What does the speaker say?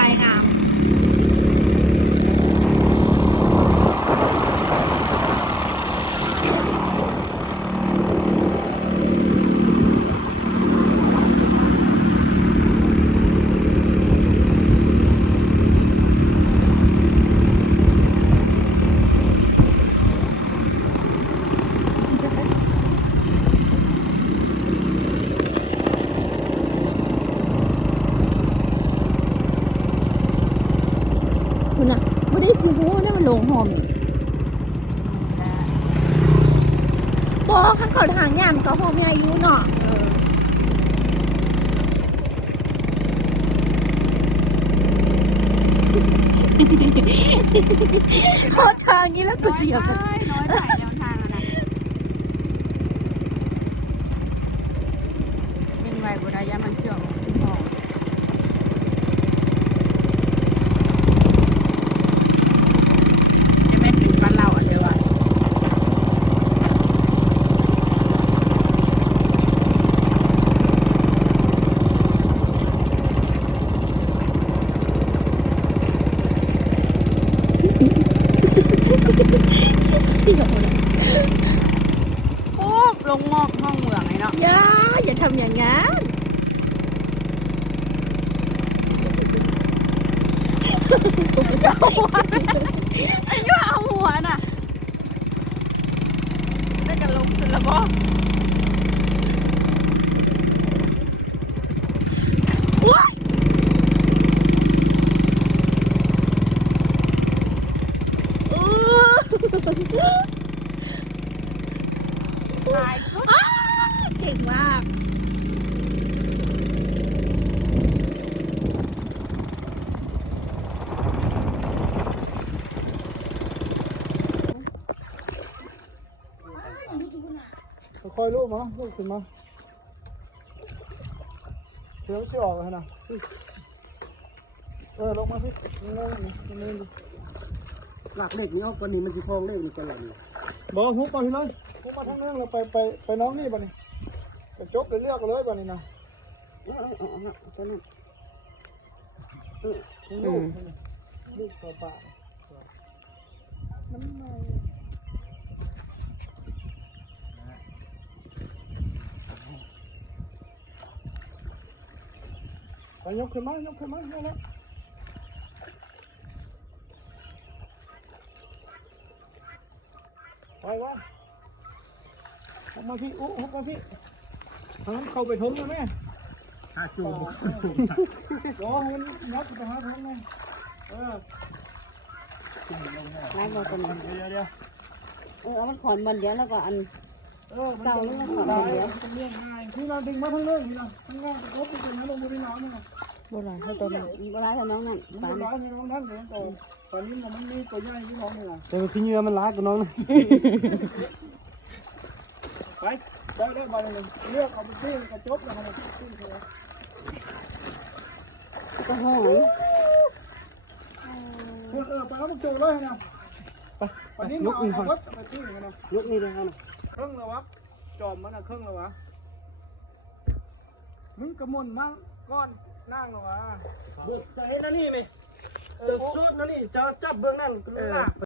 ลายงาม คุณน่ะไม่ได้สิฮู้ได้มันลงหอมอีกบอกขั้นเขาทางยามก็หอมยายุเนาะเขาทางนี้แล้วกูเสียบ น้อยน้อยใส่แนวทางอะนะเป็นไวบุระยะมันเกี่ยวออกจะไม่ถึงบ้านเราอันเดียวอะ เสียบหมดเลย โอ้ ลงงอกห้องเหมืองไอ้เนาะอย่าอย่าทำอย่างนั้นไอ้ย่าเอาหัวน่ะได้กันลงขึ้นแล้วบ่ ว้ายอื้อ ตายสุด อ้า เก่งมากค่อยลูกมาลูกขึ้นมาเสียงสิออกแล้วนะเออลงมาพี่นี่นี่นี่นี่ หลักเลขนี้เอาปานนี้มันสิฟ้องเลขนี่กันละนี่บอกหุบมาพี่เลยหุบมาทั้งเรื่องเราไปไปไปน้องนี่บ้านี่จะจบเลยเลือกเลยบ้านี่นะเอาเอาเอาเอาเอาตัวนั้นลูกลูกต่อปากน้ำมันไปยกขึ้นมายกขึ้นมาเนี่ยละ ไปวะออกมาพี่อุ๊ออกมาพี่ทางนั้นเข้าไปทมแล้วแม่ถ้าจูบรอให้มันนับไปหาทมเลยเออร้านเราตัวนั้นเดี๋ยวเดี๋ยวเออเอามันขอนมันเดียวแล้วก็อันเออมันจะเรื่องอะไรเป็นเรื่องง่ายที่เราดึงมาทั้งเรื่องนี่นะทั้งงานกระทบเป็นนั้นลงมือที่ น้องนี่นะโบราณให้ตัวนั้นโบราณให้น้องนั่นมันตามร้ายที่น้องนั่นเลยโตตอนนี้มันไม่มีตัวใหญ่ที่น้องนี่นะแต่พี่เนื้อมันร้ายกว่าน้องนะไปไปได้มาเลยเลือกเอาไปซื้อกระจบแล้วมันซื้อเถอะก็ห้องเออเออไปแล้วมันจูเลยนะไปวันนี้มาเอารถไปซื้อนยกนี่เลยครับครึ่งแล้ววะจอมมันอะครึ่งแล้ววะ มึงกระมนมั่งก้อนนั่งแล้ววะบุกใจนั่นนี่ไหมเออสุดนั่นนี่จะจับเบื้องนั่นก็ลาก